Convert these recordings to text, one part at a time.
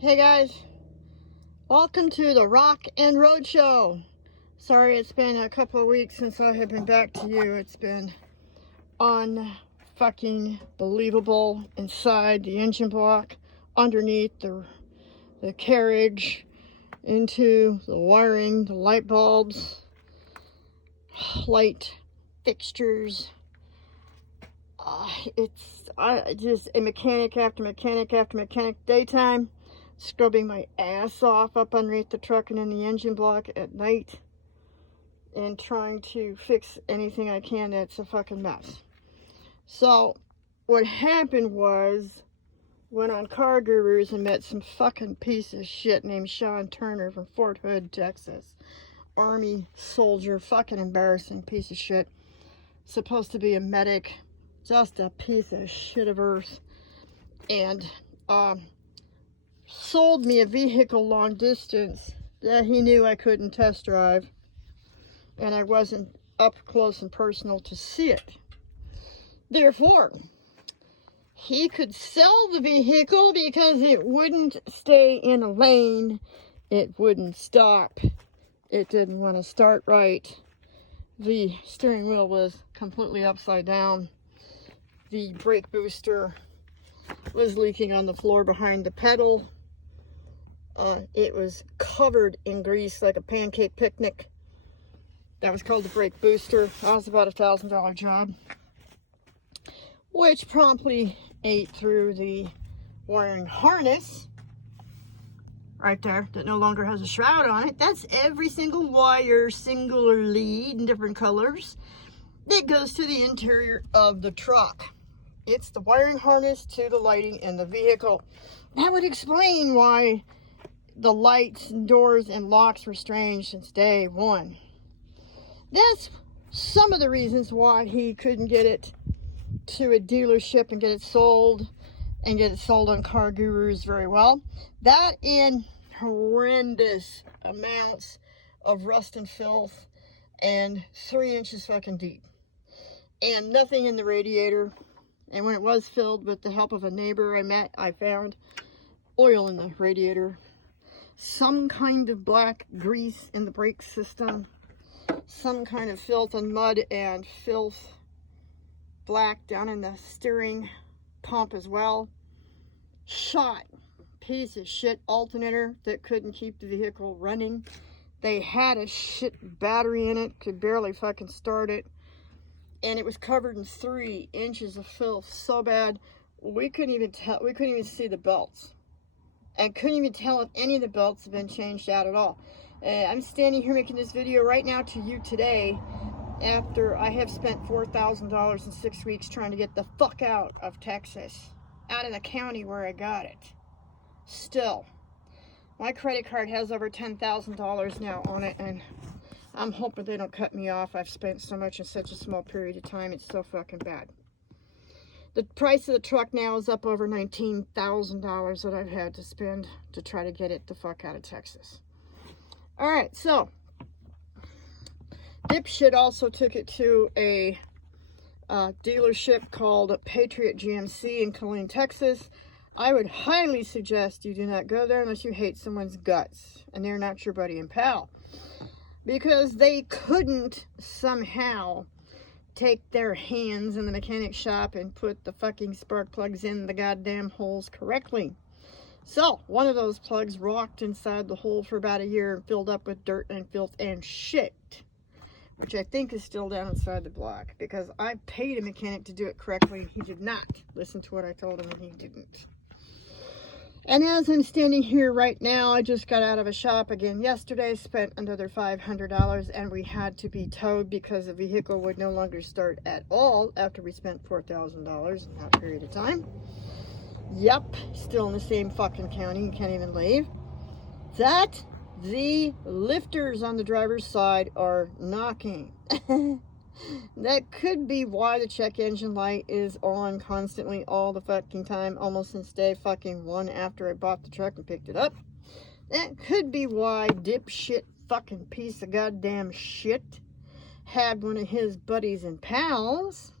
Hey guys, welcome to the Rock and Road Show. Sorry it's been a couple of weeks since I have been back to you. It's been unfucking believable inside the engine block, underneath the carriage, into the wiring, the light bulbs, light fixtures. It's just a mechanic after mechanic after mechanic. Daytime, scrubbing my ass off up underneath the truck and in the engine block at night, and trying to fix anything I can that's a fucking mess. So what happened was, went on Car Gurus and met some fucking piece of shit named Sean Turner from Fort Hood, Texas. Army soldier, fucking embarrassing piece of shit. Supposed to be a medic, just a piece of shit of earth. And sold me a vehicle long distance that he knew I couldn't test drive, and I wasn't up close and personal to see it. Therefore, he could sell the vehicle because it wouldn't stay in a lane, it wouldn't stop, it didn't want to start right, the steering wheel was completely upside down, the brake booster was leaking on the floor behind the pedal. It was covered in grease like a pancake picnic. That was called the brake booster. That was about $1,000 job, which promptly ate through the wiring harness right there that no longer has a shroud on it. That's every single wire singularly in different colors that goes to the interior of the truck. It's the wiring harness to the lighting in the vehicle. That would explain why the lights and doors and locks were strange since day one. That's some of the reasons why he couldn't get it to a dealership and get it sold on Car Gurus very well. That and horrendous amounts of rust and filth and 3 inches fucking deep. And nothing in the radiator. And when it was filled, with the help of a neighbor I met, I found oil in the radiator. Some kind of black grease in the brake system. Some kind of filth and mud and filth black down in the steering pump as well. Shot piece of shit alternator that couldn't keep the vehicle running. They had a shit battery in it, could barely fucking start it. And it was covered in 3 inches of filth so bad we couldn't even see the belts. And couldn't even tell if any of the belts have been changed out at all. I'm standing here making this video right now to you today after I have spent $4,000 in 6 weeks trying to get the fuck out of Texas, out of the county where I got it. Still, my credit card has over $10,000 now on it, and I'm hoping they don't cut me off. I've spent so much in such a small period of time. It's so fucking bad. The price of the truck now is up over $19,000 that I've had to spend to try to get it the fuck out of Texas. Alright, so dipshit also took it to a dealership called Patriot GMC in Killeen, Texas. I would highly suggest you do not go there unless you hate someone's guts and they're not your buddy and pal. Because they couldn't somehow take their hands in the mechanic shop and put the fucking spark plugs in the goddamn holes correctly. So, one of those plugs rocked inside the hole for about a year and filled up with dirt and filth and shit. Which I think is still down inside the block. Because I paid a mechanic to do it correctly and he did not listen to what I told him, and he didn't. And as I'm standing here right now, I just got out of a shop again yesterday, spent another $500, and we had to be towed because the vehicle would no longer start at all after we spent $4,000 in that period of time. Yep, still in the same fucking county, you can't even leave. That the lifters on the driver's side are knocking. That could be why the check engine light is on constantly all the fucking time, almost since day fucking one after I bought the truck and picked it up. That could be why dipshit fucking piece of goddamn shit had one of his buddies and pals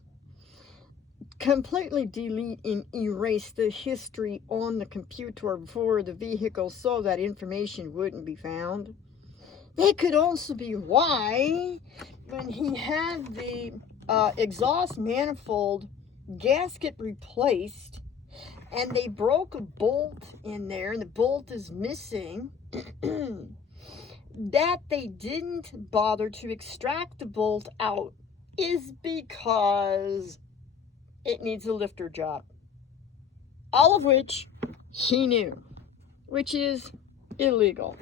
completely delete and erase the history on the computer for the vehicle so that information wouldn't be found. It could also be why, when he had the exhaust manifold gasket replaced and they broke a bolt in there and the bolt is missing, that they didn't bother to extract the bolt out is because it needs a lifter job. All of which he knew, which is illegal.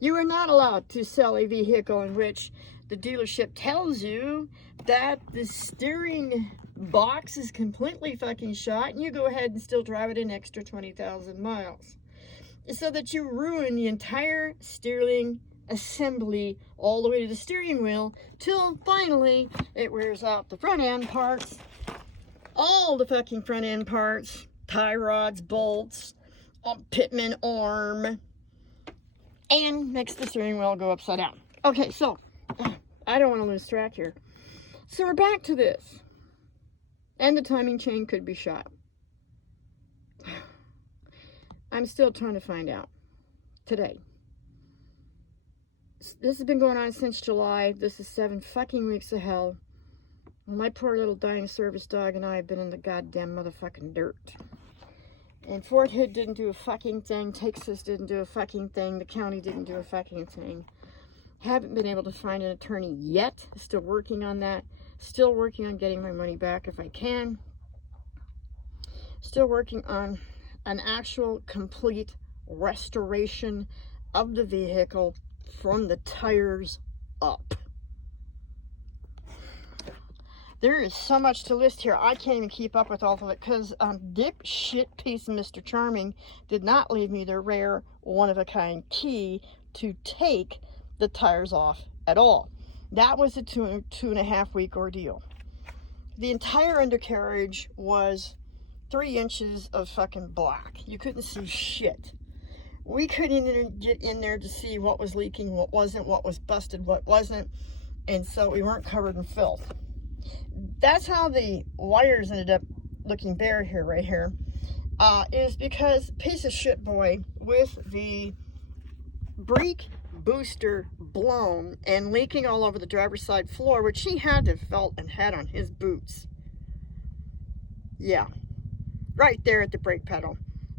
You are not allowed to sell a vehicle in which the dealership tells you that the steering box is completely fucking shot and you go ahead and still drive it an extra 20,000 miles. So that you ruin the entire steering assembly all the way to the steering wheel till finally it wears out the front end parts, all the fucking front end parts, tie rods, bolts, pitman arm, and makes the steering wheel go upside down. Okay, so I don't want to lose track here. So we're back to this. And the timing chain could be shot. I'm still trying to find out today. This has been going on since July. This is 7 fucking weeks of hell. My poor little dying service dog and I have been in the goddamn motherfucking dirt. And Fort Hood didn't do a fucking thing. Texas didn't do a fucking thing. The county didn't do a fucking thing. Haven't been able to find an attorney yet. Still working on that. Still working on getting my money back if I can. Still working on an actual complete restoration of the vehicle from the tires up. There is so much to list here. I can't even keep up with all of it because dipshit piece of Mr. Charming did not leave me the rare one-of-a-kind key to take the tires off at all. That was a 2.5 week ordeal. The entire undercarriage was 3 inches of fucking black. You couldn't see shit. We couldn't even get in there to see what was leaking, what wasn't, what was busted, what wasn't, and so we weren't covered in filth. That's how the wires ended up looking bare here, right here, is because piece of shit boy with the brake booster blown and leaking all over the driver's side floor, which he had to have felt and had on his boots. Yeah, right there at the brake pedal.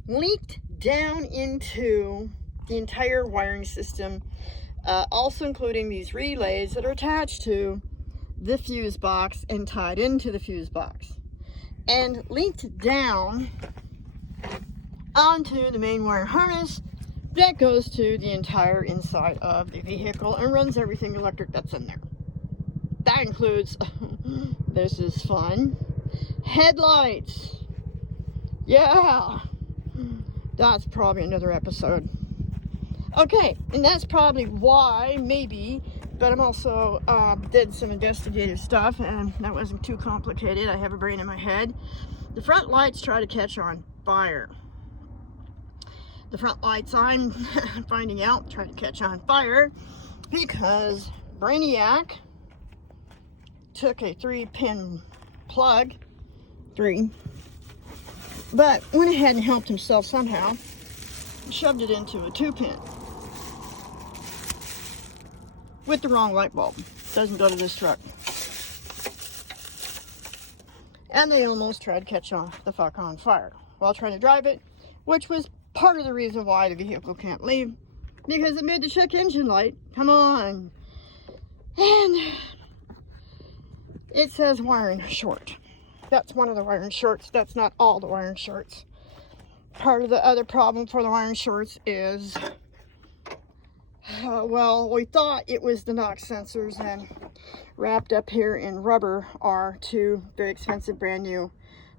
Leaked down into the entire wiring system, also including these relays that are attached to the fuse box and tied into the fuse box, and leaked down onto the main wire harness that goes to the entire inside of the vehicle and runs everything electric that's in there. That includes, this is fun, headlights. Yeah, that's probably another episode. Okay, and that's probably why, maybe, but I'm also did some investigative stuff, and that wasn't too complicated. I have a brain in my head. The front lights try to catch on fire. The front lights, I'm finding out, try to catch on fire because Brainiac took a 3-pin plug, 3, but went ahead and helped himself somehow, shoved it into a 2-pin with the wrong light bulb. Doesn't go to this truck. And they almost tried to catch on the fuck on fire while trying to drive it, which was part of the reason why the vehicle can't leave, because it made the check engine light come on. And it says wiring short. That's one of the wiring shorts. That's not all the wiring shorts. Part of the other problem for the wiring shorts is, well, we thought it was the NOx sensors, and wrapped up here in rubber are 2 very expensive brand new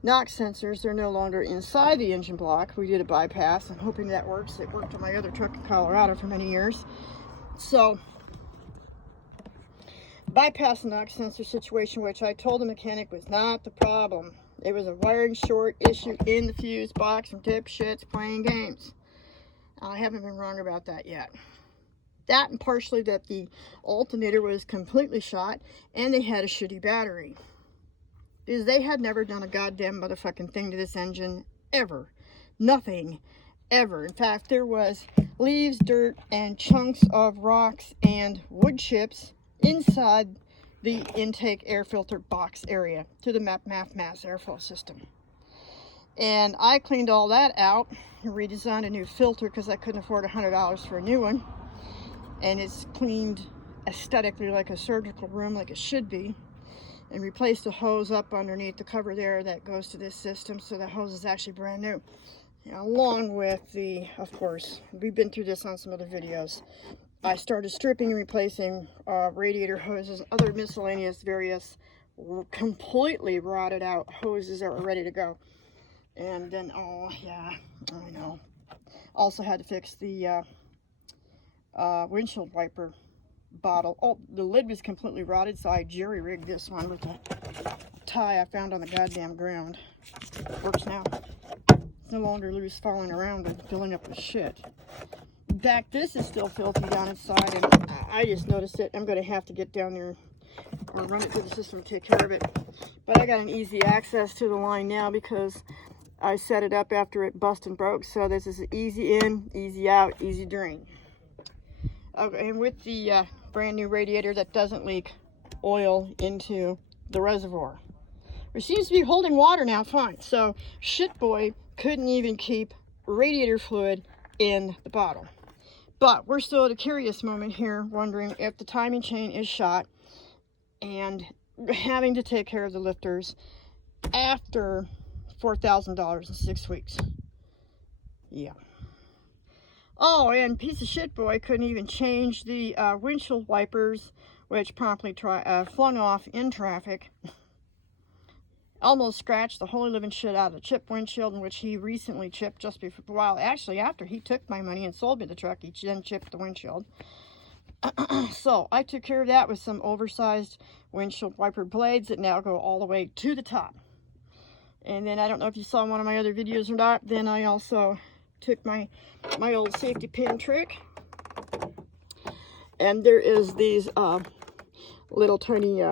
NOx sensors. They're no longer inside the engine block. We did a bypass. I'm hoping that works. It worked on my other truck in Colorado for many years. So, bypass the NOx sensor situation, which I told the mechanic was not the problem. It was a wiring short issue in the fuse box from dipshits playing games. I haven't been wrong about that yet. That, and partially that the alternator was completely shot and they had a shitty battery. is they had never done a goddamn motherfucking thing to this engine, ever. Nothing, ever. In fact, there was leaves, dirt, and chunks of rocks and wood chips inside the intake air filter box area to the MAF airflow system. And I cleaned all that out and redesigned a new filter because I couldn't afford $100 for a new one. And it's cleaned aesthetically like a surgical room, like it should be. And replaced the hose up underneath the cover there that goes to this system, so the hose is actually brand new. Along with the, of course, we've been through this on some other videos. I started stripping and replacing radiator hoses, other miscellaneous various completely rotted out hoses that were ready to go. And then, oh yeah, I know. Also had to fix the windshield wiper bottle. Oh, the lid was completely rotted, so I jerry-rigged this one with a tie I found on the goddamn ground. Works now. It's no longer loose falling around and filling up with shit. In fact, this is still filthy down inside, and I just noticed it. I'm going to have to get down there or run it through the system to take care of it. But I got an easy access to the line now because I set it up after it busted and broke. So this is easy in, easy out, easy drain. Okay, and with the brand new radiator that doesn't leak oil into the reservoir, which seems to be holding water now fine. So shit boy couldn't even keep radiator fluid in the bottle. But we're still at a curious moment here, wondering if the timing chain is shot and having to take care of the lifters after $4,000 in 6 weeks. Yeah. Oh, and piece of shit boy couldn't even change the windshield wipers, which promptly flung off in traffic. Almost scratched the holy living shit out of the chipped windshield, in which he recently chipped just before, well, actually after he took my money and sold me the truck, he then chipped the windshield. So I took care of that with some oversized windshield wiper blades that now go all the way to the top. And then I don't know if you saw one of my other videos or not, then I also took my old safety pin trick, and there is these little tiny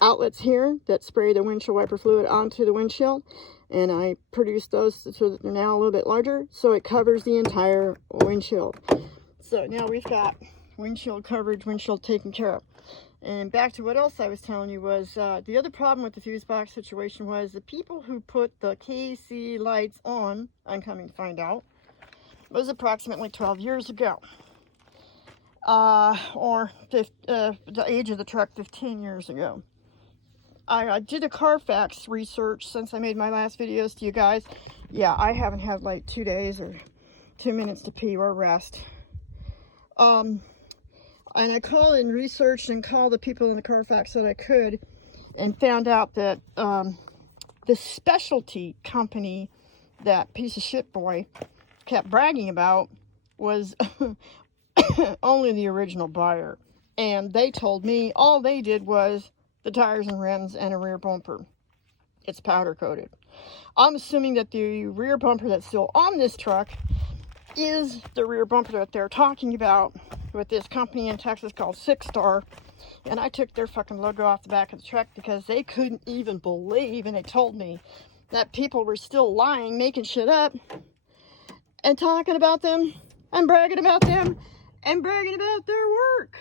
outlets here that spray the windshield wiper fluid onto the windshield, and I produced those so that they're now a little bit larger, so it covers the entire windshield. So now we've got windshield coverage, windshield taken care of. And back to what else I was telling you was the other problem with the fuse box situation was the people who put the KC lights on, I'm coming to find out, was approximately 12 years ago. Or the age of the truck 15 years ago. I did a Carfax research since I made my last videos to you guys. Yeah, I haven't had like 2 days or 2 minutes to pee or rest. And I called and researched and called the people in the Carfax that I could, and found out that the specialty company that piece of shit boy kept bragging about was only the original buyer. And they told me all they did was the tires and rims and a rear bumper. It's powder coated. I'm assuming that the rear bumper that's still on this truck is the rear bumper that they're talking about with this company in Texas called Six Star. And I took their fucking logo off the back of the truck because they couldn't even believe, and they told me that people were still lying, making shit up, and talking about them, and bragging about them, and bragging about their work.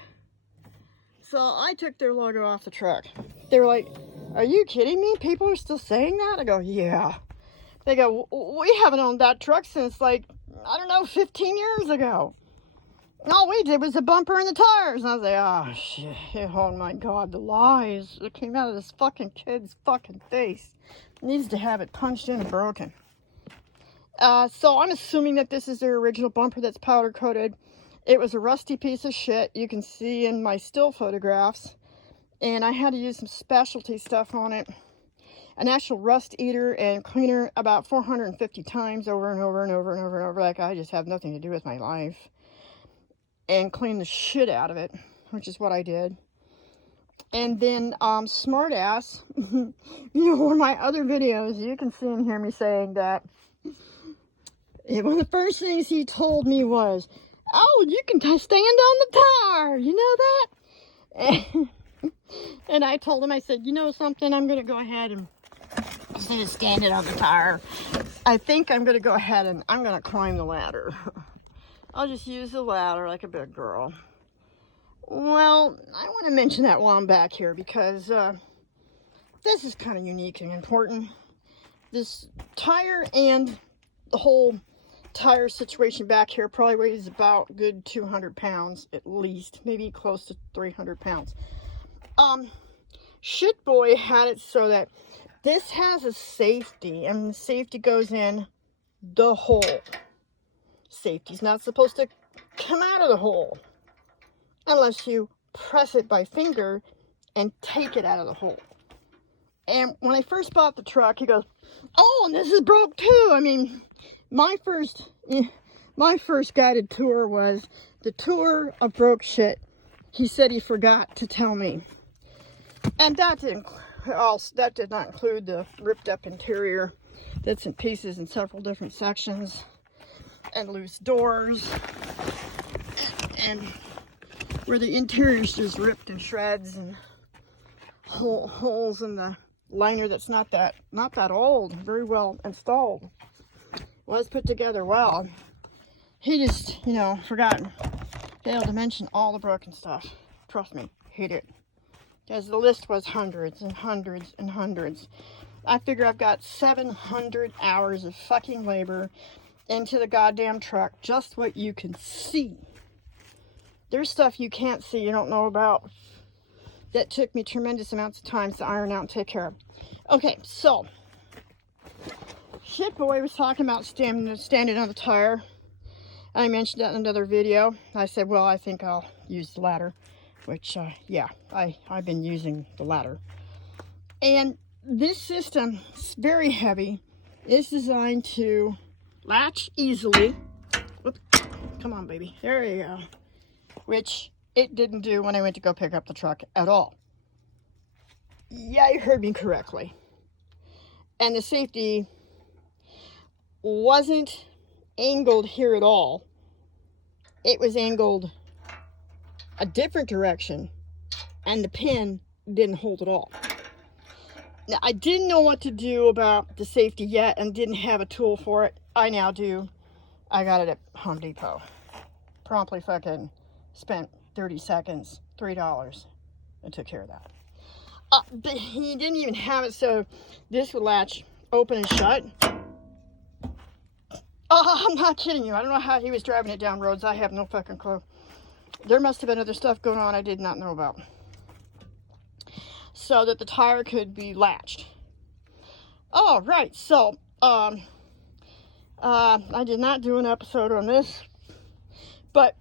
So I took their logo off the truck. They were like, "Are you kidding me? People are still saying that?" I go, "Yeah." They go, "We haven't owned that truck since, like, I don't know, 15 years ago. All we did was the bumper and the tires." And I was like, "Oh, shit. Oh, my God, the lies that came out of this fucking kid's fucking face. Needs to have it punched in and broken." So I'm assuming that this is their original bumper that's powder coated. It was a rusty piece of shit. You can see in my still photographs. And I had to use some specialty stuff on it. An actual rust eater and cleaner about 450 times over and over and over and over and over. Like I just have nothing to do with my life. And clean the shit out of it, which is what I did. And then smartass, you know, one of my other videos, you can see and hear me saying that one of the first things he told me was, "Oh, you can stand on the tire, you know that?" And I told him, I said, you know something, I'm going to go ahead and, instead of standing on the tire, I think I'm going to go ahead and I'm going to climb the ladder. I'll just use the ladder like a big girl. Well, I want to mention that while I'm back here because this is kind of unique and important. This tire and the whole tire situation back here probably weighs about good 200 pounds at least, maybe close to 300 pounds. Shit Boy had it so that this has a safety, and the safety goes in the hole. Safety's not supposed to come out of the hole unless you press it by finger and take it out of the hole. And when I first bought the truck, he goes, oh, and this is broke too. I mean, my first guided tour was the tour of broke shit. He said he forgot to tell me. And that did not include the ripped up interior that's in pieces in several different sections, and loose doors, and where the interior is just ripped in shreds, and holes in the liner that's not that old, very well installed, was put together well. He just, failed to mention all the broken stuff. Trust me, he did. Because the list was hundreds and hundreds and hundreds. I figure I've got 700 hours of fucking labor into the goddamn truck. Just what you can see. There's stuff you can't see, you don't know about, that took me tremendous amounts of time to iron out and take care of. Okay, so Shit Boy was talking about standing on the tire. I mentioned that in another video. I said, well, I think I'll use the ladder, which, yeah, I've been using the ladder. And this system is very heavy. It's designed to latch easily. Whoop. Come on, baby. There you go. Which it didn't do when I went to go pick up the truck at all. Yeah, you heard me correctly. And the safety wasn't angled here at all. It was angled a different direction, and the pin didn't hold at all. Now, I didn't know what to do about the safety yet and didn't have a tool for it. I now do. I got it at Home Depot. Promptly fucking spent 30 seconds, $3, and took care of that. But he didn't even have it so this would latch open and shut. Oh, I'm not kidding you. I don't know how he was driving it down roads. I have no fucking clue. There must have been other stuff going on I did not know about. So that the tire could be latched. Oh, right. So, I did not do an episode on this. But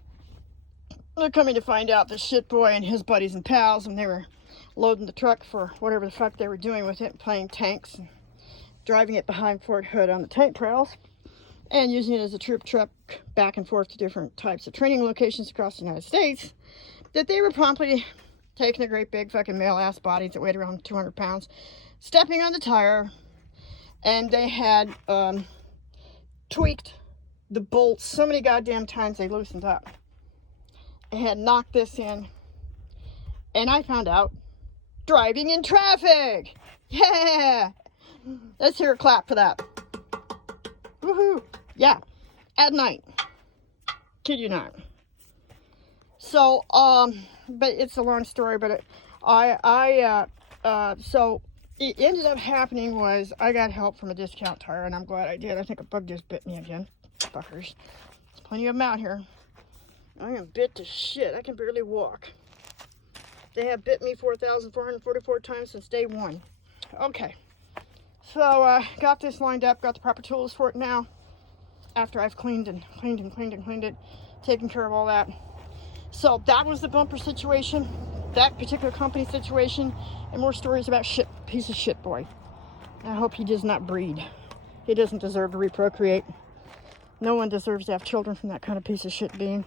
they're coming to find out that Shit Boy and his buddies and pals, and they were loading the truck for whatever the fuck they were doing with it, playing tanks, and driving it behind Fort Hood on the tank trails, and using it as a troop truck back and forth to different types of training locations across the United States, that they were promptly taking a great big fucking male-ass bodies that weighed around 200 pounds, stepping on the tire, and they had tweaked the bolts so many goddamn times they loosened up. They had knocked this in, and I found out driving in traffic. Yeah, let's hear a clap for that. Woohoo! Yeah, at night. Kid you not. So, but it's a long story. But so it ended up happening was I got help from a discount tire, and I'm glad I did. I think a bug just bit me again. Fuckers. There's plenty of them out here. I am bit to shit. I can barely walk. They have bit me 4,444 times since day one. Okay. So, got this lined up, got the proper tools for it now. After I've cleaned it, taken care of all that. So, that was the bumper situation, that particular company situation, and more stories about piece of shit boy. I hope he does not breed. He doesn't deserve to reprocreate. No one deserves to have children from that kind of piece of shit being.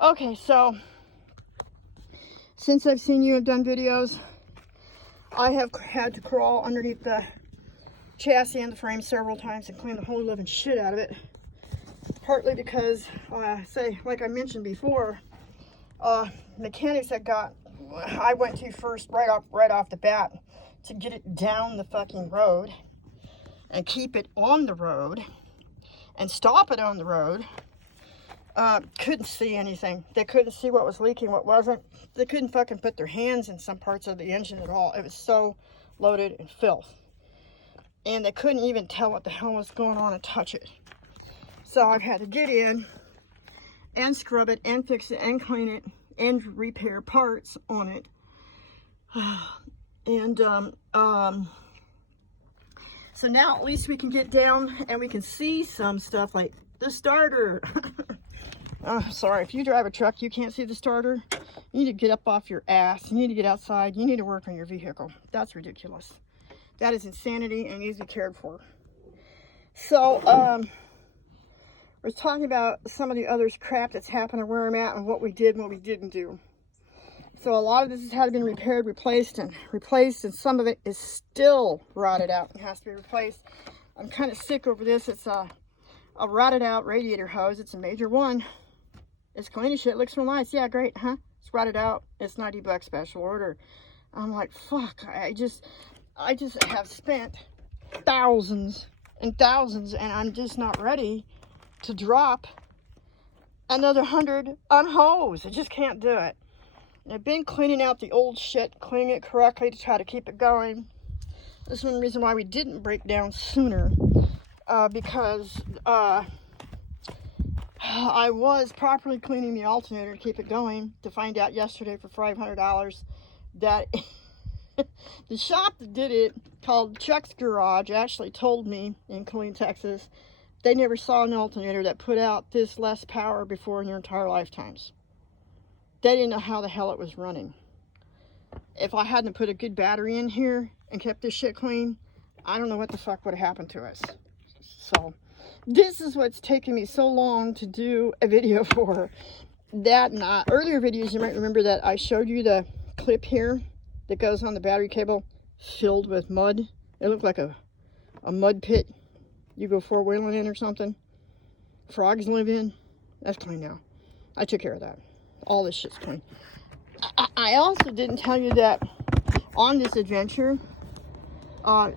Okay, so since I've seen you have done videos, I have had to crawl underneath the chassis and the frame several times and clean the whole living shit out of it. Partly because, like I mentioned before, mechanics that got I went to first right off the bat to get it down the fucking road and keep it on the road and stop it on the road. Couldn't see anything. They couldn't see what was leaking, what wasn't. They couldn't fucking put their hands in some parts of the engine at all. It was so loaded in filth. And they couldn't even tell what the hell was going on and touch it. So I've had to get in and scrub it and fix it and clean it and repair parts on it. And so now at least we can get down and we can see some stuff like the starter. Sorry, if you drive a truck, you can't see the starter. You need to get up off your ass. You need to get outside. You need to work on your vehicle. That's ridiculous. That is insanity and needs to be cared for. So, we're talking about some of the other crap that's happening where I'm at and what we did and what we didn't do. So a lot of this has had to be repaired, replaced, and some of it is still rotted out and has to be replaced. I'm kind of sick over this. It's a rotted out radiator hose. It's a major one. It's clean as shit. Looks real nice. Yeah, great, huh? It's rotted out. It's $90 special order. I'm like, fuck. I just have spent thousands and thousands, and I'm just not ready to drop another 100 on hose. I just can't do it. And I've been cleaning out the old shit, cleaning it correctly to try to keep it going. This is one reason why we didn't break down sooner, because I was properly cleaning the alternator to keep it going, to find out yesterday for $500 that the shop that did it, called Chuck's Garage, actually told me in Killeen, Texas, they never saw an alternator that put out this less power before in their entire lifetimes. They didn't know how the hell it was running. If I hadn't put a good battery in here and kept this shit clean, I don't know what the fuck would have happened to us. So this is what's taken me so long to do a video for. That and earlier videos, you might remember that I showed you the clip here that goes on the battery cable filled with mud. It looked like a mud pit you go four-wheeling in or something. Frogs live in. That's clean now. I took care of that. All this shit's clean. I also didn't tell you that on this adventure,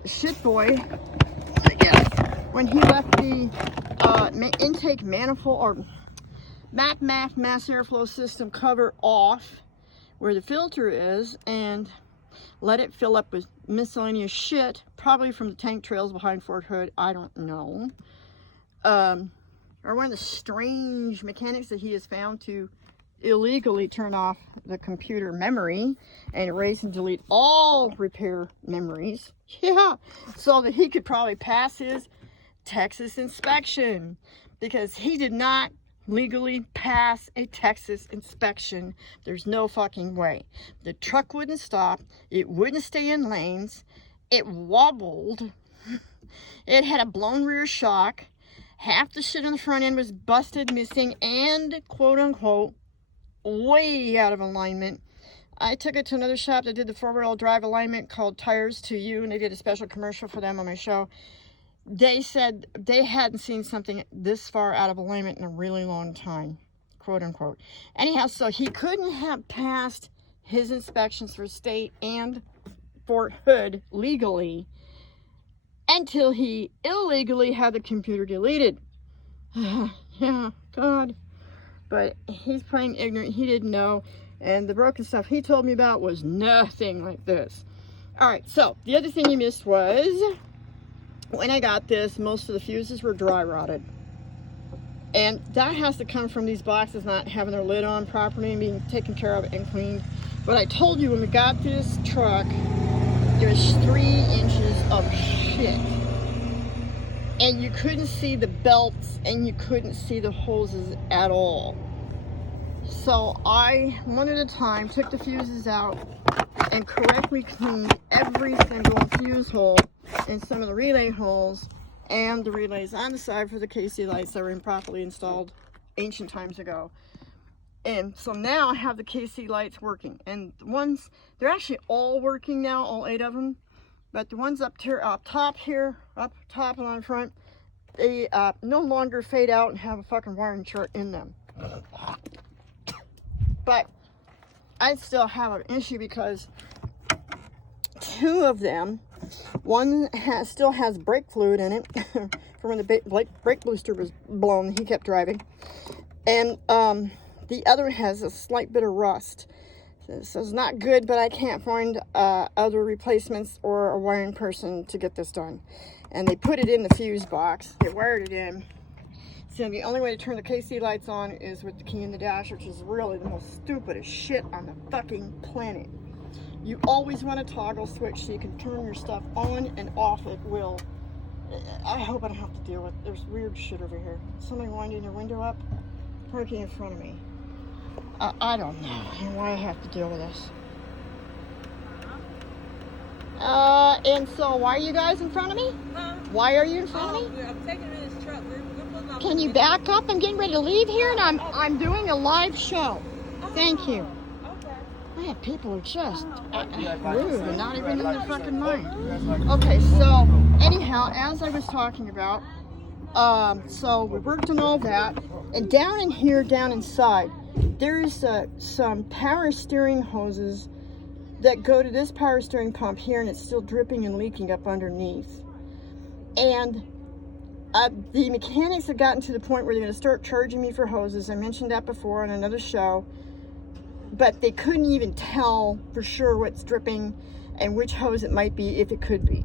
Shit Boy, I guess, when he left the intake manifold or mass airflow system cover off where the filter is and let it fill up with miscellaneous shit, probably from the tank trails behind Fort Hood, I don't know. Or one of the strange mechanics that he has found to illegally turn off the computer memory and erase and delete all repair memories. Yeah, so that he could probably pass his Texas inspection, because he did not legally pass a Texas inspection. There's no fucking way. The truck wouldn't stop. It wouldn't stay in lanes. It wobbled. It had a blown rear shock. Half the shit on the front end was busted, missing, and quote unquote way out of alignment. I took it to another shop that did the four-wheel drive alignment called Tires to You, and they did a special commercial for them on my show. They said they hadn't seen something this far out of alignment in a really long time, quote unquote. Anyhow, so he couldn't have passed his inspections for state and Fort Hood legally until he illegally had the computer deleted. Yeah, God. But he's playing ignorant. He didn't know. And the broken stuff he told me about was nothing like this. All right, so the other thing you missed was, when I got this, most of the fuses were dry rotted. And that has to come from these boxes not having their lid on properly and being taken care of and cleaned. But I told you when we got this truck, there was 3 inches of shit. And you couldn't see the belts and you couldn't see the hoses at all. So I, one at a time, took the fuses out and correctly cleaned every single fuse hole and some of the relay holes and the relays on the side for the KC lights that were improperly installed ancient times ago. And so now I have the KC lights working, and the ones, they're actually all working now, all 8 of them, but the ones up top and on front, they no longer fade out and have a fucking wiring chart in them. But I still have an issue because two of them, one still has brake fluid in it from when the brake booster was blown. He kept driving. And the other has a slight bit of rust. So it's not good, but I can't find other replacements or a wiring person to get this done. And they put it in the fuse box. They wired it in. So the only way to turn the KC lights on is with the key in the dash, which is really the most stupidest shit on the fucking planet. You always want a toggle switch so you can turn your stuff on and off at will. I hope I don't have to deal with it. There's weird shit over here. Somebody winding their window up, parking in front of me. I don't know why I have to deal with this. And so why are you guys in front of me? Huh? Why are you in front of me? I'm taking her in this truck. We're pulling off. Can you back up? I'm getting ready to leave here, and I'm doing a live show. Thank you. Okay. Man, people are just rude and not even in their fucking mind. Okay, so anyhow, as I was talking about, so we worked on all that, and down in here, down inside, there's some power steering hoses that go to this power steering pump here, and it's still dripping and leaking up underneath. And the mechanics have gotten to the point where they're going to start charging me for hoses. I mentioned that before on another show. But they couldn't even tell for sure what's dripping and which hose it might be, if it could be.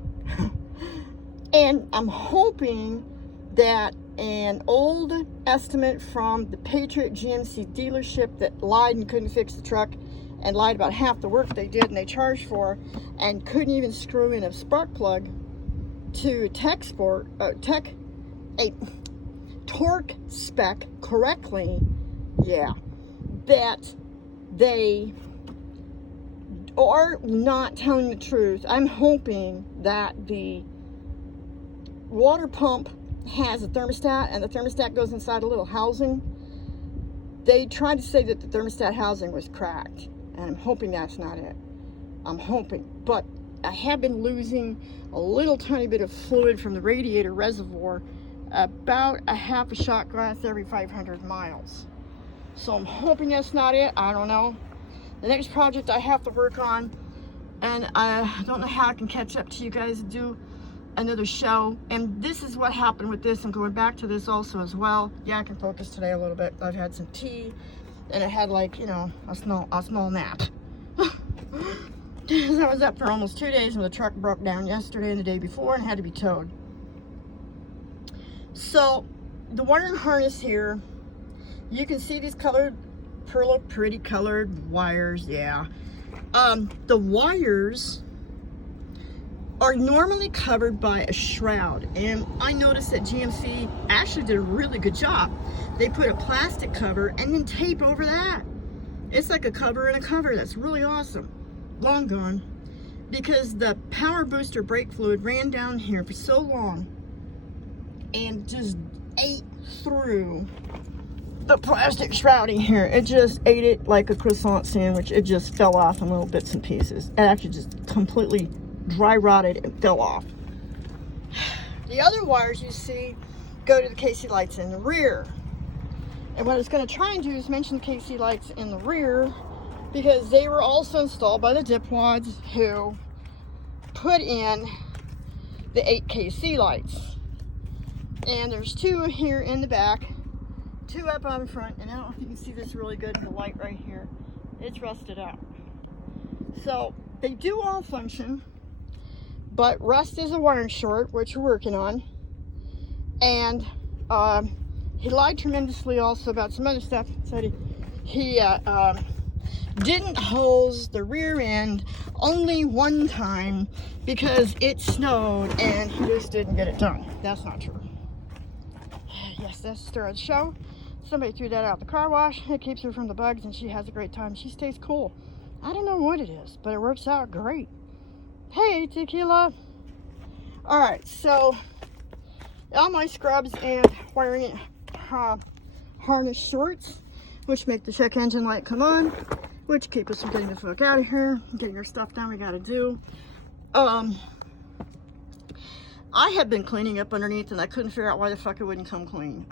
And I'm hoping that an old estimate from the Patriot GMC dealership that lied and couldn't fix the truck and lied about half the work they did and they charged for, and couldn't even screw in a spark plug to a torque spec correctly, yeah, that they are not telling the truth. I'm hoping that the water pump has a thermostat, and the thermostat goes inside a little housing. They tried to say that the thermostat housing was cracked, and I'm hoping that's not it. I'm hoping, but I have been losing a little tiny bit of fluid from the radiator reservoir, about a half a shot glass every 500 miles. So I'm hoping that's not it. I don't know. The next project I have to work on, and I don't know how I can catch up to you guys and do another show. And this is what happened with this. I'm going back to this also as well. Yeah, I can focus today a little bit. I've had some tea, and I had, like, you know, a small nap. I was up for almost 2 days, and the truck broke down yesterday and the day before and had to be towed. So the wiring harness here, you can see these colored, pretty colored wires. Yeah, the wires are normally covered by a shroud, and I noticed that GMC actually did a really good job. They put a plastic cover and then tape over that. It's like a cover and a cover. That's really awesome. Long gone, because the power booster brake fluid ran down here for so long and just ate through the plastic shrouding here. It just ate it like a croissant sandwich. It just fell off in little bits and pieces. It actually just completely dry rotted and fell off. The other wires you see go to the KC lights in the rear. And what I was going to try and do is mention the KC lights in the rear, because they were also installed by the dipwads who put in the 8 KC lights. And there's 2 here in the back, 2 up on the front, and I don't know if you can see this really good in the light right here. It's rusted out. So they do all function, but rust is a wiring short, which we're working on. And he lied tremendously also about some other stuff. Said he didn't hose the rear end only one time because it snowed and he just didn't get it done. That's not true. Yes, that's the star of the show. Somebody threw that out the car wash. It keeps her from the bugs and she has a great time. She stays cool. I don't know what it is, but it works out great. Hey, Tequila. Alright, so all my scrubs and wiring harness shorts, which make the check engine light come on, which keep us from getting the fuck out of here, getting our stuff done we gotta do. I had been cleaning up underneath and I couldn't figure out why the fuck it wouldn't come clean.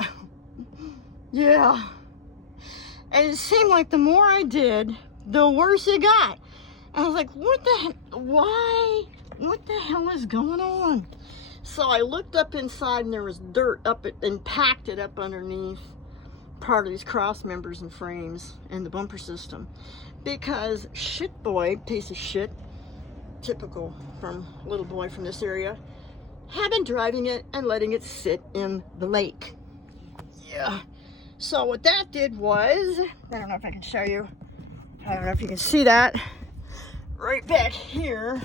Yeah. And it seemed like the more I did, the worse it got. I was like, why? What the hell is going on? So I looked up inside and there was dirt up it and packed it up underneath part of these cross members and frames and the bumper system. Because shit boy, piece of shit, typical from little boy from this area, had been driving it and letting it sit in the lake. Yeah. So what that did was, I don't know if I can show you. I don't know if you can see that. Right back here,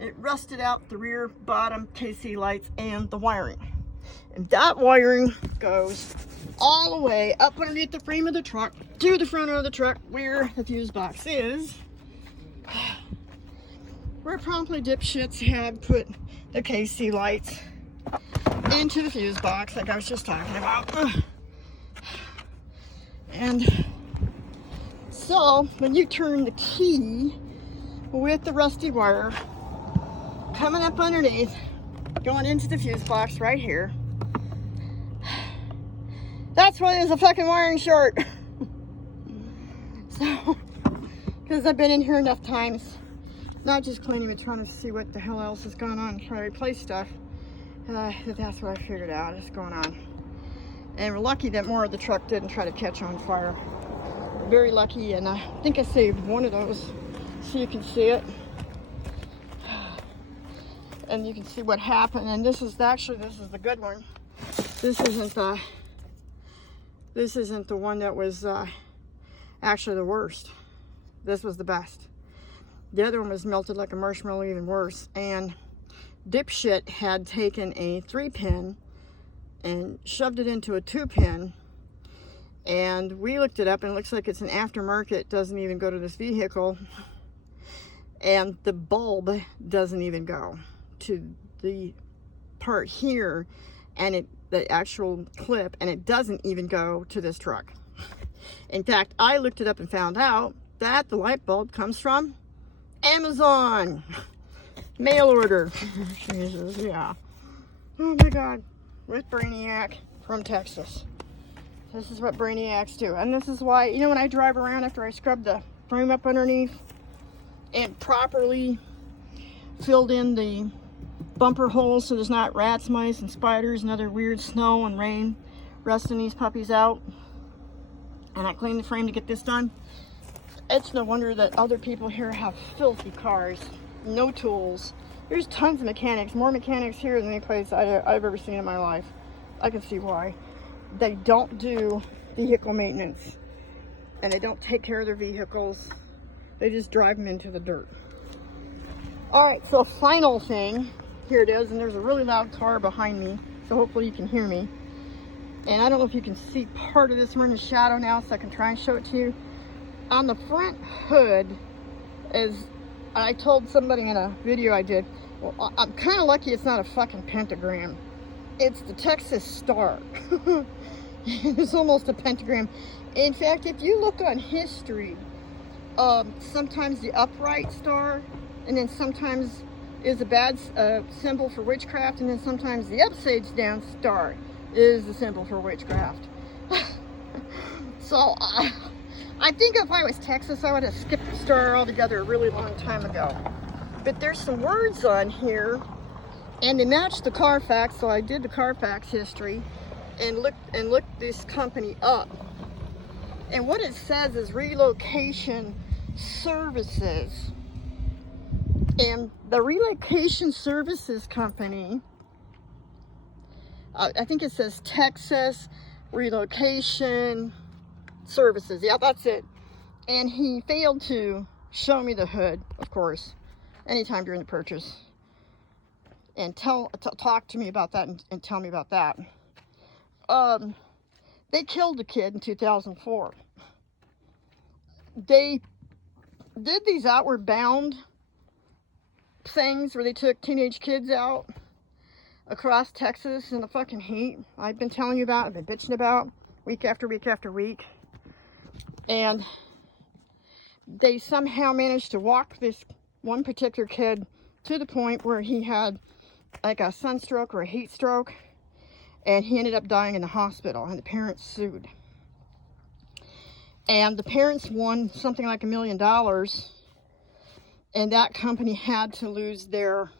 it rusted out the rear bottom KC lights and the wiring. And that wiring goes all the way up underneath the frame of the truck to the front of the truck where the fuse box is. Where promptly dipshits had put the KC lights into the fuse box like I was just talking about. And so when you turn the key with the rusty wire coming up underneath, going into the fuse box right here, that's why there's a fucking wiring short. So, because I've been in here enough times, not just cleaning but trying to see what the hell else is going on, trying to replace stuff, that's what I figured out is going on. And we're lucky that more of the truck didn't try to catch on fire. Very lucky, and I think I saved one of those so you can see it. And you can see what happened. And this is the good one. This isn't the one that was actually the worst. This was the best. The other one was melted like a marshmallow, even worse. And dipshit had taken a 3-pin and shoved it into a 2-pin. And we looked it up and it looks like it's an aftermarket, doesn't even go to this vehicle. And the bulb doesn't even go to the part here, and the actual clip, and it doesn't even go to this truck. In fact, I looked it up and found out that the light bulb comes from Amazon. Mail order. Jesus, yeah. Oh my God. With Brainiac from Texas. This is what Brainiacs do. And this is why, you know, when I drive around after I scrub the frame up underneath and properly filled in the bumper holes so there's not rats, mice, and spiders and other weird snow and rain rusting these puppies out, and I cleaned the frame to get this done, it's no wonder that other people here have filthy cars, no tools. There's tons of mechanics, more mechanics here than any place I've ever seen in my life. I can see why. They don't do vehicle maintenance, and they don't take care of their vehicles. They just drive them into the dirt. All right, so final thing, here it is, and there's a really loud car behind me, so hopefully you can hear me. And I don't know if you can see part of this. We're in the shadow now, so I can try and show it to you. On the front hood is, I told somebody in a video I did, well, I'm kind of lucky it's not a fucking pentagram. It's the Texas Star. It's almost a pentagram. In fact, if you look on history, sometimes the upright star, and then sometimes is a bad symbol for witchcraft, and then sometimes the upside down star is the symbol for witchcraft. So I think if I was Texas, I would have skipped the star altogether a really long time ago. But there's some words on here, and they match the Carfax, so I did the Carfax history and looked this company up. And what it says is relocation services. And the relocation services company, I think it says Texas Relocation Services. Yeah, that's it. And he failed to show me the hood, of course, anytime during the purchase. And talk to me about that and tell me about that. They killed the kid in 2004. They did these Outward Bound things where they took teenage kids out across Texas in the fucking heat. I've been telling you about, I've been bitching about week after week after week. And they somehow managed to walk this one particular kid to the point where he had like a sunstroke or a heat stroke, and he ended up dying in the hospital, and the parents sued. And the parents won something like $1 million, and that company had to lose their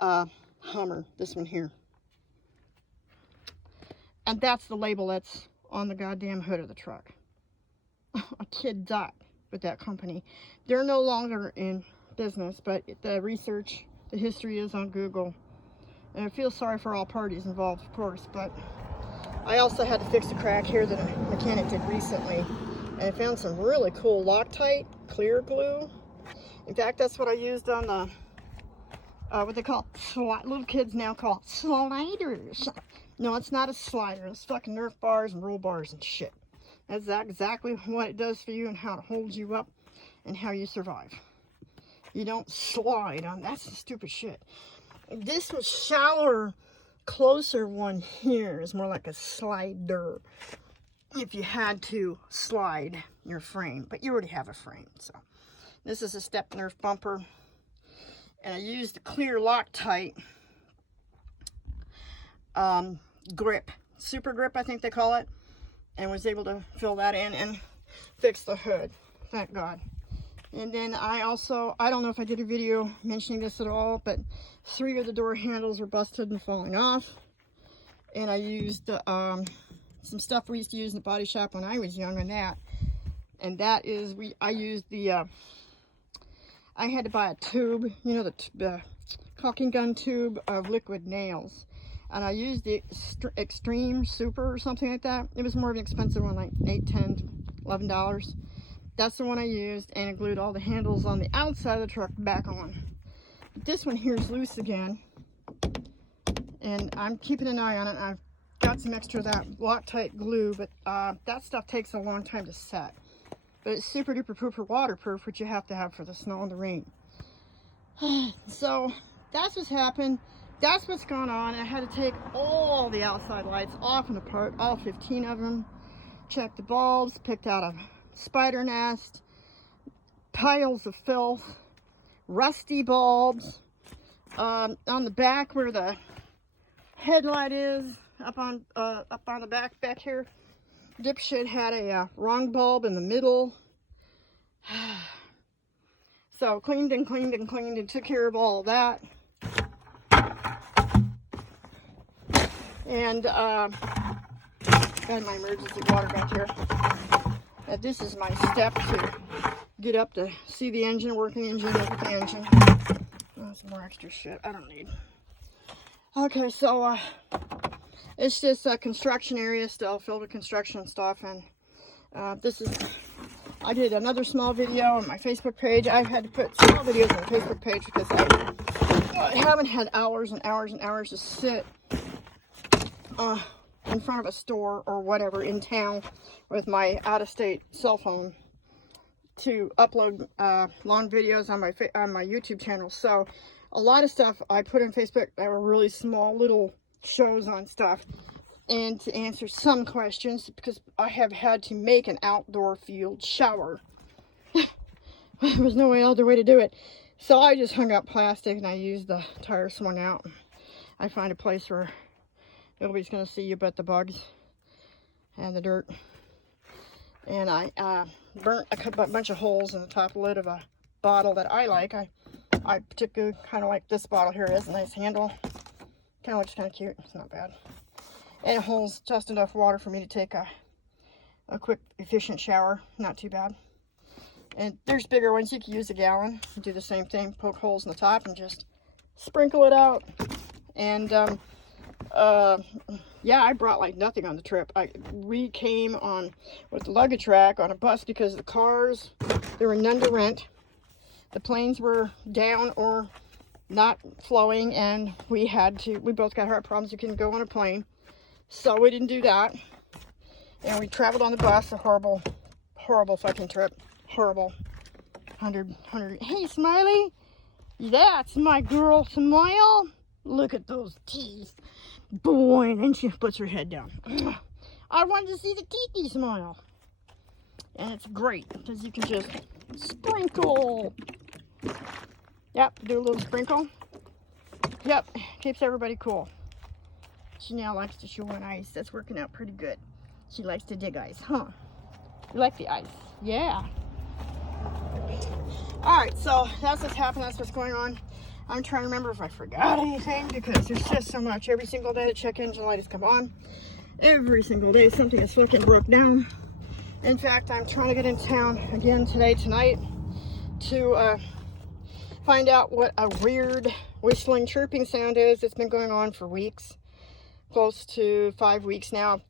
Hummer, this one here. And that's the label that's on the goddamn hood of the truck. A kid died with that company. They're no longer in business, but the research, the history is on Google. And I feel sorry for all parties involved, of course, but I also had to fix a crack here that a mechanic did recently. And I found some really cool Loctite clear glue. In fact, that's what I used on the, what they call, little kids now call sliders. No, it's not a slider. It's fucking Nerf bars and roll bars and shit. That's exactly what it does for you and how it holds you up and how you survive. You don't slide on, that's the stupid shit. This was shallower, closer one here is more like a slider. If you had to slide your frame, but you already have a frame. So this is a step Nerf bumper, and I used the clear Loctite grip, super grip I think they call it, and was able to fill that in and fix the hood, thank God. And then I don't know if I did a video mentioning this at all, but 3 of the door handles were busted and falling off. And I used some stuff we used to use in the body shop when I was young on that. And that is, I used the, I had to buy a tube, you know, the caulking gun tube of liquid nails. And I used the Extreme Super or something like that. It was more of an expensive one, like $8, $10, $11. That's the one I used, and it glued all the handles on the outside of the truck back on. But this one here is loose again, and I'm keeping an eye on it. I've got some extra of that Loctite glue, but that stuff takes a long time to set. But it's super duper pooper waterproof, which you have to have for the snow and the rain. So that's what's happened. That's what's gone on. I had to take all the outside lights off and apart, all 15 of them. Checked the bulbs, picked out a spider nest, piles of filth, rusty bulbs. On the back where the headlight is, up on the back here, dipshit had a wrong bulb in the middle. So cleaned and cleaned and cleaned and took care of all of that. And got my emergency water back here. This is my step to get up to see the engine, working engine, look at the engine. Oh, some more extra shit I don't need. Okay, so it's just a construction area still, filled with construction stuff. And I did another small video on my Facebook page. I've had to put small videos on the Facebook page because I haven't had hours and hours and hours to sit in front of a store or whatever in town with my out-of-state cell phone to upload long videos on my YouTube channel. So a lot of stuff I put on Facebook that were really small little shows on stuff, and to answer some questions because I have had to make an outdoor field shower. There was no other way to do it. So I just hung up plastic and I used the tire swung out. I find a place where nobody's going to see you but the bugs and the dirt. And I burnt a bunch of holes in the top lid of a bottle that I like. I particularly kind of like this bottle here. It has a nice handle. Kind of looks kind of cute. It's not bad. And it holds just enough water for me to take a quick, efficient shower. Not too bad. And there's bigger ones. You can use a gallon. Do the same thing. Poke holes in the top and just sprinkle it out. And yeah, I brought like nothing on the trip. We came on with the luggage rack on a bus because the cars, there were none to rent. The planes were down or not flowing, and we both got heart problems. We couldn't go on a plane, so we didn't do that. And we traveled on the bus. A horrible, horrible fucking trip. Horrible. 100. Hey, Smiley, that's my girl Smile. Look at those teeth. Boy, and then she puts her head down. I wanted to see the Tiki smile. And it's great because you can just sprinkle. Yep, do a little sprinkle. Yep, keeps everybody cool. She now likes to chew on ice. That's working out pretty good. She likes to dig ice, huh? You like the ice? Yeah. Alright, so that's what's happened. That's what's going on. I'm trying to remember if I forgot anything because there's just so much. Every single day the check engine light has come on. Every single day something is fucking broke down. In fact, I'm trying to get in town again tonight, to find out what a weird whistling, chirping sound is. It's been going on for weeks. Close to 5 weeks now.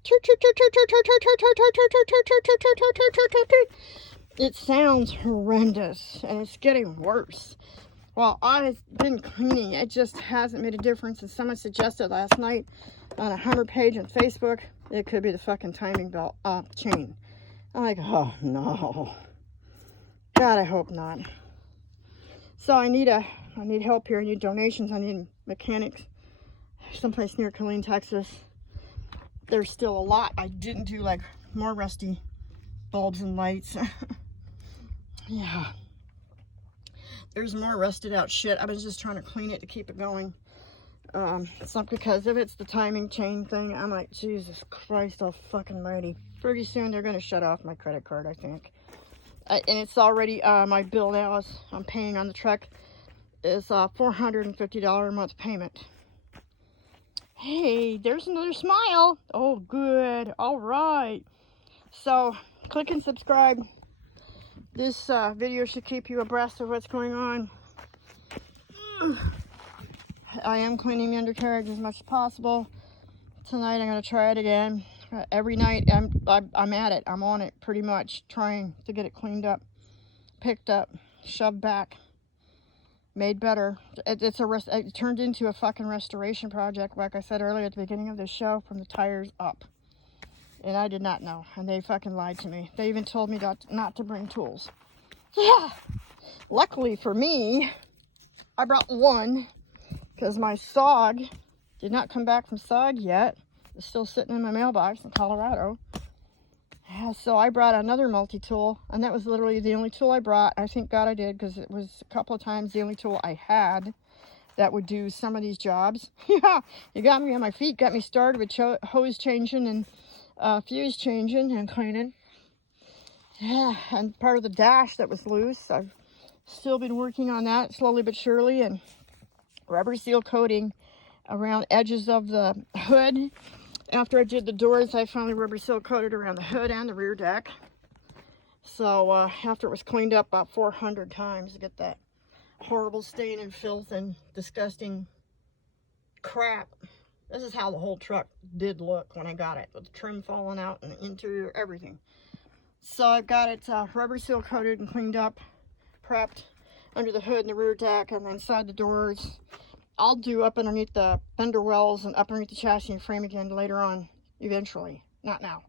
It sounds horrendous and it's getting worse. Well, I've been cleaning. It just hasn't made a difference. And someone suggested last night on a Hummer page on Facebook, it could be the fucking timing belt chain. I'm like, oh no. God, I hope not. So I need help here. I need donations. I need mechanics. Someplace near Killeen, Texas. There's still a lot. I didn't do like more rusty bulbs and lights. Yeah. There's more rusted out shit. I was just trying to clean it to keep it going. It's not because if it's the timing chain thing, I'm like, Jesus Christ, oh fucking mighty. Pretty soon they're gonna shut off my credit card, I think. And it's already my bill now is I'm paying on the truck is $450 a month payment. Hey, there's another smile. Oh, good. All right. So click and subscribe. This video should keep you abreast of what's going on. I am cleaning the undercarriage as much as possible. Tonight I'm going to try it again. Every night I'm at it. I'm on it pretty much, trying to get it cleaned up, picked up, shoved back, made better. It turned into a fucking restoration project, like I said earlier at the beginning of the show, from the tires up. And I did not know, and they fucking lied to me. They even told me not to bring tools. Yeah. Luckily for me, I brought one, because my SOG did not come back from SOG yet. It's still sitting in my mailbox in Colorado. Yeah, so I brought another multi-tool, and that was literally the only tool I brought. I thank God I did, because it was a couple of times the only tool I had that would do some of these jobs. Yeah, you got me on my feet, got me started with hose changing and fuse changing and cleaning. Yeah, and part of the dash that was loose. I've still been working on that slowly but surely, and rubber seal coating around edges of the hood. After I did the doors, I finally rubber seal coated around the hood and the rear deck. So after it was cleaned up about 400 times to get that horrible stain and filth and disgusting crap. This is how the whole truck did look when I got it, with the trim falling out and the interior, everything. So I've got it rubber seal coated and cleaned up, prepped under the hood and the rear deck, and then inside the doors. I'll do up underneath the fender wells and up underneath the chassis and frame again later on, eventually. Not now.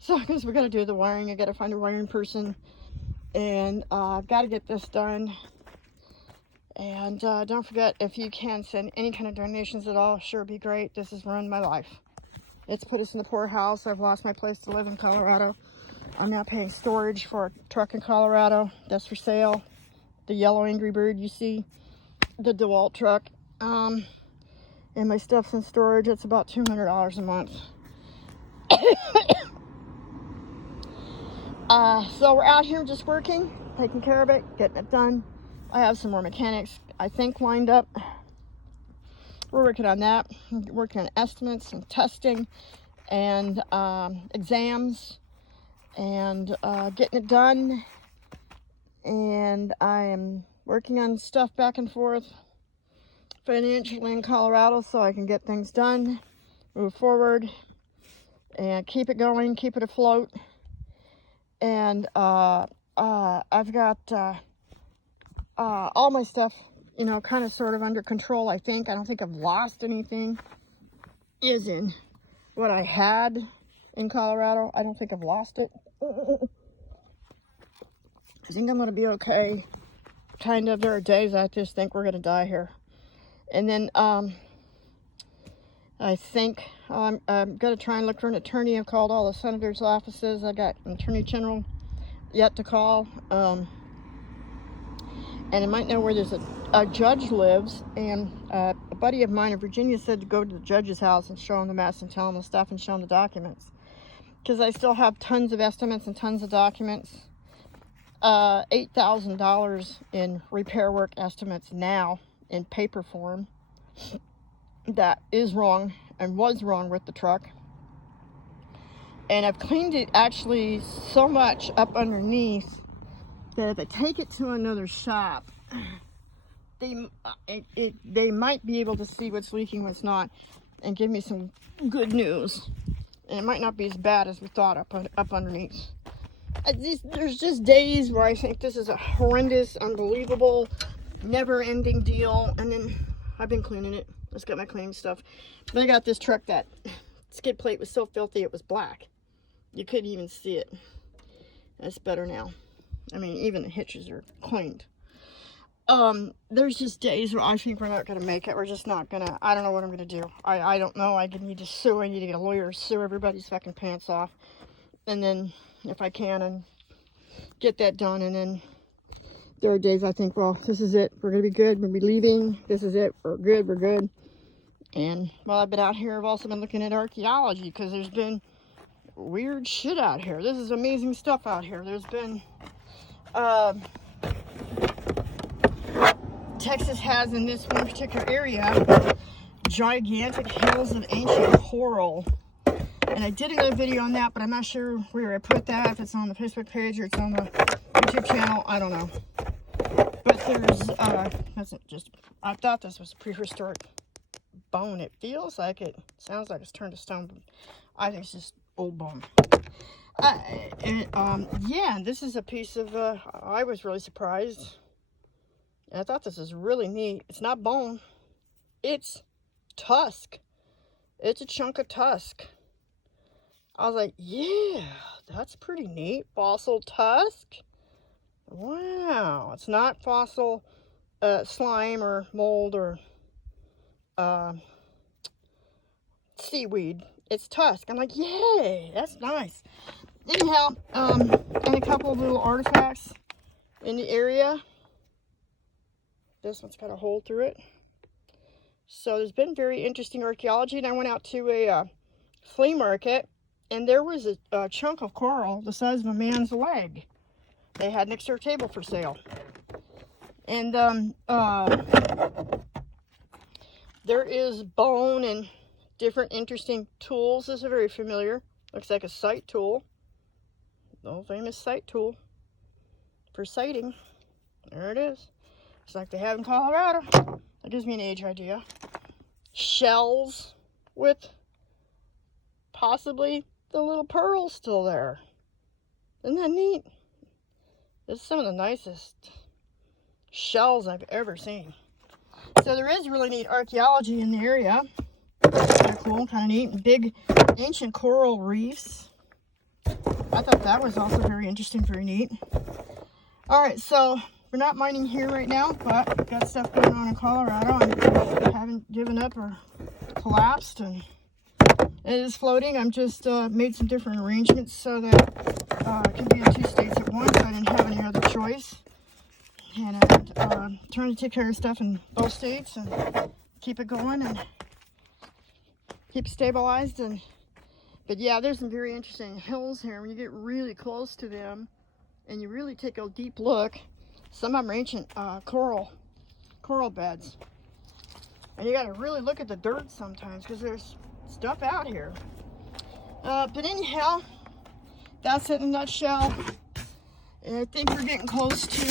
So, because we got to do the wiring, I got to find a wiring person, and I've got to get this done. And don't forget, if you can send any kind of donations at all, sure, be great. This has ruined my life. It's put us in the poorhouse. I've lost my place to live in Colorado. I'm now paying storage for a truck in Colorado. That's for sale. The yellow Angry Bird you see. The DeWalt truck, and my stuff's in storage. It's about $200 a month. So we're out here just working, taking care of it, getting it done. I have some more mechanics, I think, lined up. We're working on that. We're working on estimates and testing and exams and getting it done. And I am working on stuff back and forth financially in Colorado so I can get things done, move forward, and keep it going, keep it afloat. And I've got all my stuff, you know, kind of sort of under control, I think. I don't think I've lost anything. Is in what I had in Colorado. I don't think I've lost it. I think I'm going to be okay. Kind of, there are days I just think we're going to die here. And then I think I'm going to try and look for an attorney. I've called all the senators' offices. I got an attorney general yet to call. And I might know where there's a judge lives. And a buddy of mine in Virginia said to go to the judge's house and show him the mess and tell him the stuff and show him the documents. because I still have tons of estimates and tons of documents. $8,000 in repair work estimates now in paper form. That is wrong and was wrong with the truck. And I've cleaned it actually so much up underneath that if I take it to another shop, they might be able to see what's leaking, what's not, and give me some good news. And it might not be as bad as we thought up underneath. There's just days where I think this is a horrendous, unbelievable, never-ending deal, and then I've been cleaning it. Let's get my cleaning stuff. But I got this truck that skid plate was so filthy it was black. You couldn't even see it. That's better now. I mean, even the hitches are cleaned. There's just days where I think we're not going to make it. We're just not going to. I don't know what I'm going to do. I don't know. I need to sue. I need to get a lawyer to sue everybody's fucking pants off. And then, if I can, and get that done. And then there are days I think, well, this is it. We're going to be good. We're going to be leaving. This is it. We're good. We're good. And while I've been out here, I've also been looking at archaeology, because there's been weird shit out here. This is amazing stuff out here. There's been Texas has, in this one particular area, gigantic hills of ancient coral. And I did another video on that, but I'm not sure where I put that, if it's on the Facebook page or it's on the YouTube channel. I don't know. But there's I thought this was prehistoric bone. It feels like it. Sounds like it's turned to stone, but I think it's just old bone. Yeah, this is a piece of, I was really surprised. And I thought this was really neat. It's not bone. It's tusk. It's a chunk of tusk. I was like, yeah, that's pretty neat. Fossil tusk. Wow. It's not fossil slime or mold or seaweed. It's tusk. I'm like, yay, that's nice. Anyhow, and a couple of little artifacts in the area. This one's got a hole through it. So there's been very interesting archaeology. And I went out to a flea market, and there was a chunk of coral the size of a man's leg they had next to their table for sale. And there is bone and different interesting tools. This is very familiar. Looks like a sight tool. The old famous sight tool for sighting. There it is. It's like they have in Colorado. That gives me an age idea. Shells with possibly the little pearls still there. Isn't that neat? This is some of the nicest shells I've ever seen. So there is really neat archaeology in the area. Kind of cool, kind of neat. Big ancient coral reefs. I thought that was also very interesting, very neat. Alright, so we're not mining here right now, but we've got stuff going on in Colorado, and I haven't given up or collapsed, and it is floating. I'm just made some different arrangements so that I can be in 2 states at once. I didn't have any other choice. And I'm trying to take care of stuff in both states and keep it going and keep it stabilized. But yeah, there's some very interesting hills here. When you get really close to them and you really take a deep look, some of them are ancient coral beds. And you got to really look at the dirt sometimes, because there's stuff out here. But anyhow, that's it in a nutshell. And I think we're getting close to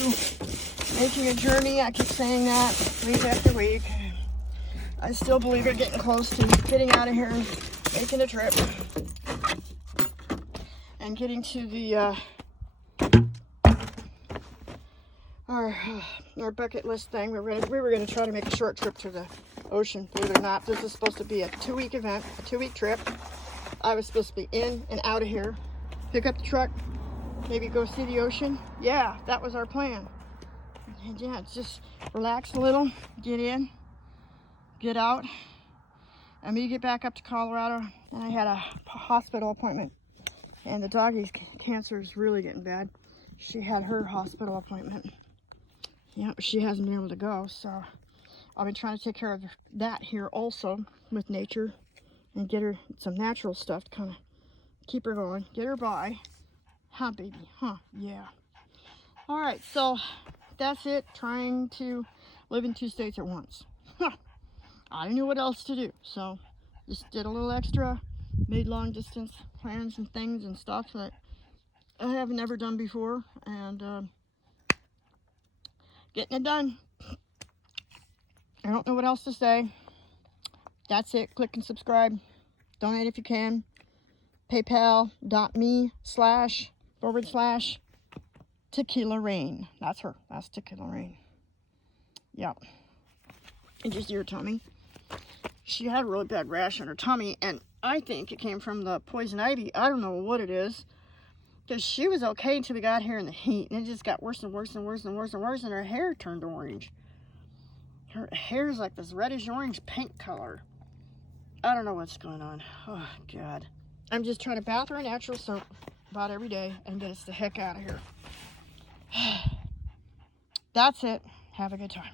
making a journey. I keep saying that week after week. I still believe we're getting close to getting out of here and making a trip. And getting to the our bucket list thing. We were gonna try to make a short trip to the ocean. Believe it or not, this is supposed to be a 2-week event, a 2-week trip. I was supposed to be in and out of here, pick up the truck, maybe go see the ocean. Yeah, that was our plan. And yeah, just relax a little, get in, get out. And me get back up to Colorado, and I had a hospital appointment. And the doggie's cancer is really getting bad. She had her hospital appointment. Yeah, but she hasn't been able to go, so I've been trying to take care of that here also with nature and get her some natural stuff to kind of Keep her going. Get her by. Huh, baby? Huh? Yeah. All right, so that's it. Trying to live in 2 states at once. Huh. I didn't know what else to do, so just did a little extra. Made long distance plans and things and stuff that I have never done before, and getting it done. I don't know what else to say. That's it. Click and subscribe. Donate if you can. PayPal.me//Tequila Rain. That's her. That's Tequila Rain. Yep. And just your tummy. She had a really bad rash on her tummy, and I think it came from the poison ivy. I don't know what it is. Because she was okay until we got here in the heat, and it just got worse and worse and worse and worse and worse, and her hair turned orange. Her hair's like this reddish-orange pink color. I don't know what's going on. Oh, God. I'm just trying to bath her in natural soap about every day and get us the heck out of here. That's it. Have a good time.